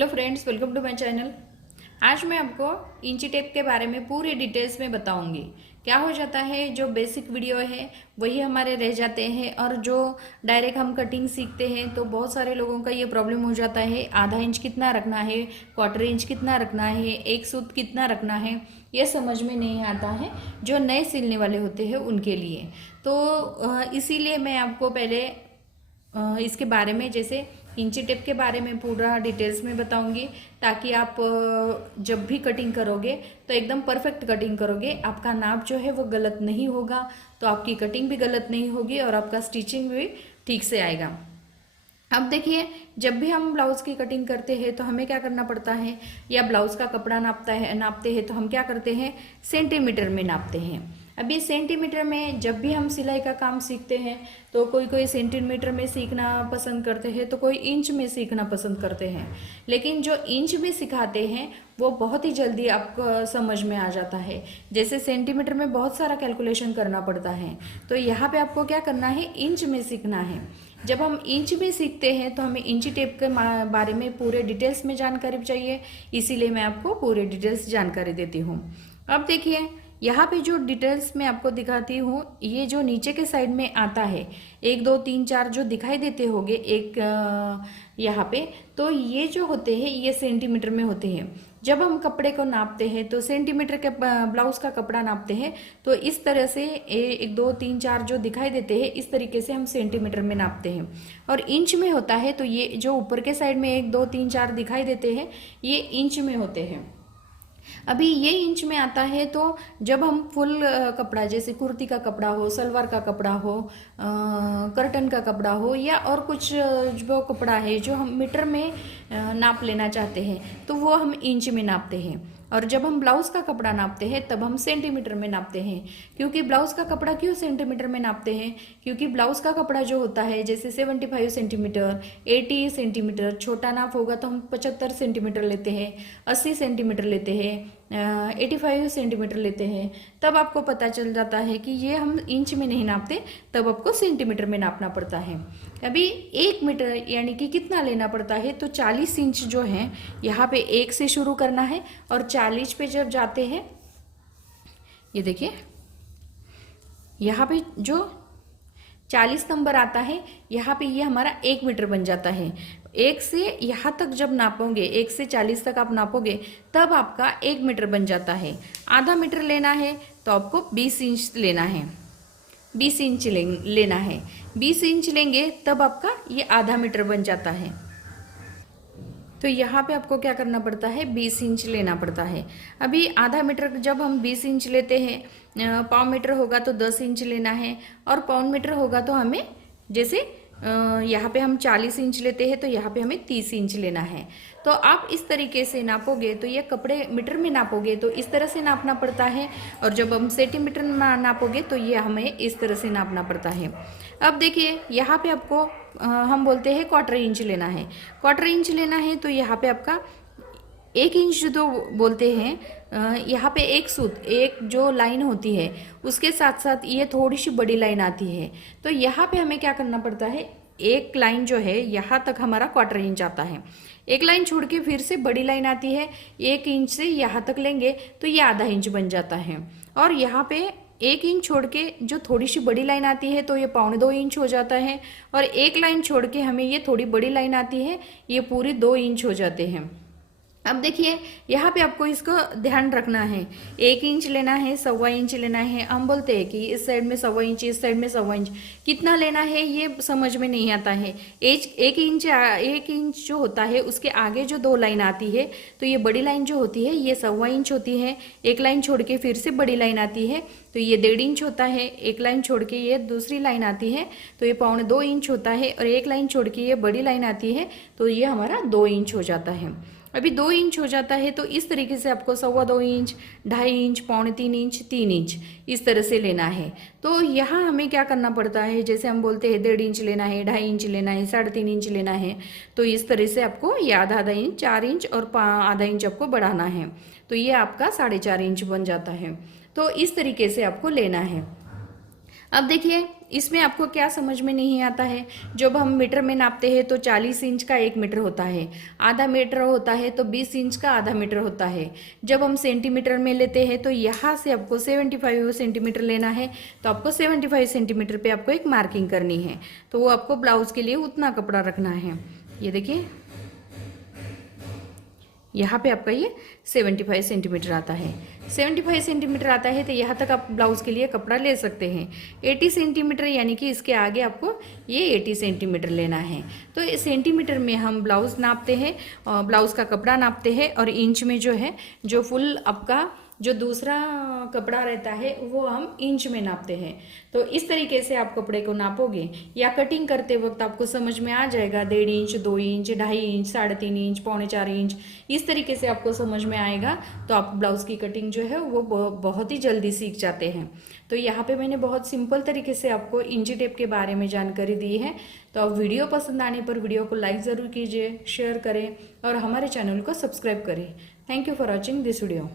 Hello friends, welcome to my channel. आज मैं आपको इंची टेप के बारे में पूरी डिटेल्स में बताऊंगी। क्या हो जाता है, जो बेसिक वीडियो है वही हमारे रह जाते हैं और जो डायरेक्ट हम कटिंग सीखते हैं तो बहुत सारे लोगों का ये प्रॉब्लम हो जाता है। आधा इंच कितना रखना है, क्वार्टर इंच कितना रखना है, एक सूत कितना रखना है, ये समझ में नहीं आता है जो नए सिलने वाले होते हैं उनके लिए। तो इसीलिए मैं आपको पहले इसके बारे में, जैसे इंची टेप के बारे में पूरा डिटेल्स में बताऊंगी, ताकि आप जब भी कटिंग करोगे तो एकदम परफेक्ट कटिंग करोगे। आपका नाप जो है वो गलत नहीं होगा, तो आपकी कटिंग भी गलत नहीं होगी और आपका स्टिचिंग भी ठीक से आएगा। अब देखिए, जब भी हम ब्लाउज़ की कटिंग करते हैं तो हमें क्या करना पड़ता है, या ब्लाउज़ का कपड़ा नापते हैं तो हम क्या करते हैं, सेंटीमीटर में नापते हैं। अब ये सेंटीमीटर में जब भी हम सिलाई का काम सीखते हैं तो कोई कोई सेंटीमीटर में सीखना पसंद करते हैं, तो कोई इंच में सीखना पसंद करते हैं। लेकिन जो इंच में सिखाते हैं वो बहुत ही जल्दी आपको समझ में आ जाता है। जैसे सेंटीमीटर में बहुत सारा कैलकुलेशन करना पड़ता है, तो यहाँ पे आपको क्या करना है, इंच में सीखना है। जब हम इंच में सीखते हैं तो हमें इंची टेप के बारे में पूरे डिटेल्स में जानकारी चाहिए, इसीलिए मैं आपको पूरे डिटेल्स जानकारी देती हूँ। अब देखिए, यहाँ पे जो डिटेल्स मैं आपको दिखाती हूँ, ये जो नीचे के साइड में आता है 1 2 3 4 जो दिखाई देते होंगे एक यहाँ पे, तो ये जो होते हैं ये सेंटीमीटर में होते हैं। जब हम कपड़े को नापते हैं तो सेंटीमीटर के ब्लाउज का कपड़ा नापते हैं, तो इस तरह से 1 2 3 4 जो दिखाई देते हैं इस तरीके से हम सेंटीमीटर में नापते हैं। और इंच में होता है तो ये जो ऊपर के साइड में 1 2 3 4 दिखाई देते हैं ये इंच में होते हैं। अभी ये इंच में आता है, तो जब हम फुल कपड़ा, जैसे कुर्ती का कपड़ा हो, सलवार का कपड़ा हो, कर्टन का कपड़ा हो, या और कुछ जो कपड़ा है जो हम मीटर में नाप लेना चाहते हैं तो वो हम इंच में नापते हैं। और जब हम ब्लाउज़ का कपड़ा नापते हैं तब हम सेंटीमीटर में नापते हैं। क्योंकि ब्लाउज़ का कपड़ा क्यों सेंटीमीटर में नापते हैं, क्योंकि ब्लाउज़ का कपड़ा जो होता है जैसे 75 सेंटीमीटर, 80 सेंटीमीटर, छोटा नाप होगा तो हम 75 सेंटीमीटर लेते हैं, 80 सेंटीमीटर लेते हैं, 85 सेंटीमीटर लेते हैं। तब आपको पता चल जाता है कि ये हम इंच में नहीं नापते, तब आपको सेंटीमीटर में नापना पड़ता है। अभी 1 मीटर यानी कि कितना लेना पड़ता है, तो 40 इंच जो है यहाँ पे 1 से शुरू करना है और 40 पे जब जाते हैं, ये देखिए यहाँ पे जो 40 नंबर आता है यहाँ पे ये हमारा 1 मीटर बन जाता है। 1 से यहाँ तक जब नापोगे, 1 से 40 तक आप नापोगे तब आपका 1 मीटर बन जाता है। आधा मीटर लेना है तो आपको 20 इंच लेना है, 20 इंच लेना है। 20 इंच लेंगे तब आपका ये आधा मीटर बन जाता है। तो यहाँ पे आपको क्या करना पड़ता है, 20 इंच लेना पड़ता है। अभी आधा मीटर जब हम 20 इंच लेते हैं, पाव मीटर होगा तो 10 इंच लेना है, और पाउंड मीटर होगा तो हमें, जैसे यहाँ पे हम 40 इंच लेते हैं तो यहाँ पे हमें 30 इंच लेना है। तो आप इस तरीके से नापोगे तो ये कपड़े मीटर में नापोगे तो इस तरह से नापना पड़ता है, और जब हम सेंटीमीटर में नापोगे तो ये हमें इस तरह से नापना पड़ता है। अब देखिए, यहाँ पे आपको हम बोलते हैं क्वार्टर इंच लेना है। क्वार्टर इंच लेना है तो यहाँ पे आपका 1 इंच जो बोलते हैं, यहाँ पे एक सूत, एक जो लाइन होती है उसके साथ साथ ये थोड़ी सी बड़ी लाइन आती है, तो यहाँ पे हमें क्या करना पड़ता है, एक लाइन जो है यहाँ तक हमारा क्वार्टर इंच आता है। एक लाइन छोड़ के फिर से बड़ी लाइन आती है, 1 इंच से यहाँ तक लेंगे तो ये आधा इंच बन जाता है। और यहाँ पे 1 इंच छोड़ के जो थोड़ी सी बड़ी लाइन आती है तो ये 1.25 इंच हो जाता है, और एक लाइन छोड़ के हमें ये थोड़ी बड़ी लाइन आती है, ये पूरी 2 इंच हो जाते हैं। अब देखिए, यहाँ पे आपको इसको ध्यान रखना है, 1 इंच लेना है, 1.25 इंच लेना है। हम बोलते हैं कि इस साइड में 1.25 इंच, इस साइड में 1.25 इंच, कितना लेना है ये समझ में नहीं आता है। 1 इंच जो होता है उसके आगे जो 2 लाइन आती है, तो ये बड़ी लाइन जो होती है ये 1.25 इंच होती है। एक लाइन छोड़ के फिर से बड़ी लाइन आती है तो ये 1.5 इंच होता है। एक लाइन छोड़ के ये दूसरी लाइन आती है तो ये 1.25 इंच होता है, और एक लाइन छोड़ के ये बड़ी लाइन आती है तो ये हमारा 2 इंच हो जाता है। अभी 2 इंच हो जाता है तो इस तरीके से आपको 2.25 इंच, 2.5 इंच, 3.25 इंच, 3 इंच इस तरह से लेना है। तो यहाँ हमें क्या करना पड़ता है, जैसे हम बोलते हैं 1.5 इंच लेना है, 2.5 इंच लेना है, 3.5 इंच लेना है, तो इस तरह से आपको ये आधा इंच, 4 इंच और आधा इंच आपको बढ़ाना है, तो ये आपका 4.5 इंच बन जाता है। तो इस तरीके से आपको लेना है। अब देखिए इसमें आपको क्या समझ में नहीं आता है। जब हम मीटर में नापते हैं तो 40 इंच का 1 मीटर होता है, आधा मीटर होता है तो 20 इंच का आधा मीटर होता है। जब हम सेंटीमीटर में लेते हैं तो यहाँ से आपको 75 सेंटीमीटर लेना है, तो आपको 75 सेंटीमीटर पे आपको एक मार्किंग करनी है। तो वो आपको ब्लाउज के लिए उतना कपड़ा रखना है। ये देखिए यहाँ पे आपका ये 75 सेंटीमीटर आता है। 75 सेंटीमीटर आता है तो यहाँ तक आप ब्लाउज़ के लिए कपड़ा ले सकते हैं। 80 सेंटीमीटर यानी कि इसके आगे आपको ये 80 सेंटीमीटर लेना है। तो इस सेंटीमीटर में हम ब्लाउज़ नापते हैं, ब्लाउज़ का कपड़ा नापते हैं, और इंच में जो है जो फुल आपका जो दूसरा कपड़ा रहता है वो हम इंच में नापते हैं। तो इस तरीके से आप कपड़े को नापोगे या कटिंग करते वक्त आपको समझ में आ जाएगा। 1.5 inch, 2 inch, 2.5 inch, 3.5 inch, 3.25 inch, इस तरीके से आपको समझ में आएगा। तो आप ब्लाउज़ की कटिंग जो है वो बहुत ही जल्दी सीख जाते हैं। तो यहाँ पे मैंने बहुत सिंपल तरीके से आपको इंची टेप के बारे में जानकारी दी है। तो आप वीडियो पसंद आने पर वीडियो को लाइक ज़रूर कीजिए, शेयर करें और हमारे चैनल को सब्सक्राइब करें। Thank you for watching this video.